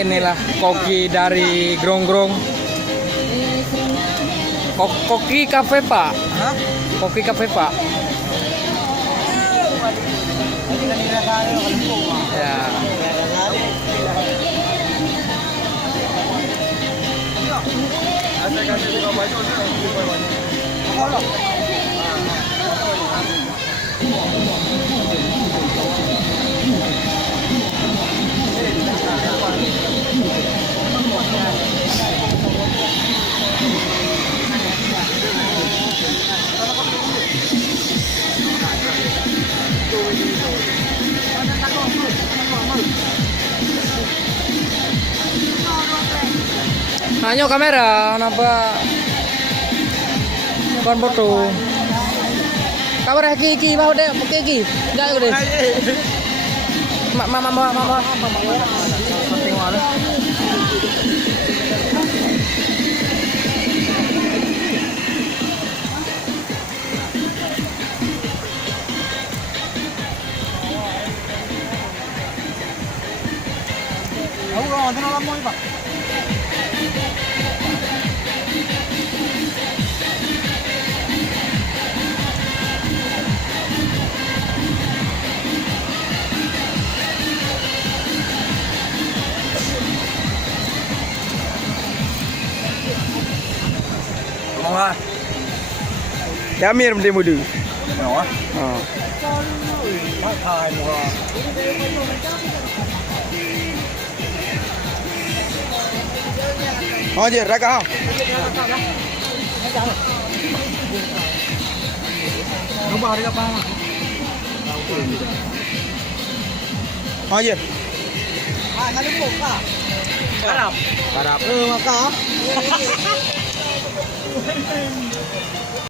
inilah koki dari Gronggong. Koki Cafe Pak. Hah? Koki Cafe Pak. Ya. Hanya kamera, kenapa? Kon foto. Kamera kiki mau deh, kiki. Jangan deh. Mama. Aku nggak nonton mau Pak. Mau Damir mesti mudu. Mau Oh. Thai mua. Thôi chị ra cao. Đúng vào đi các bạn. Thôi chị. Nó đứng bụng à? Cá đập. Bà đạp. Mà có.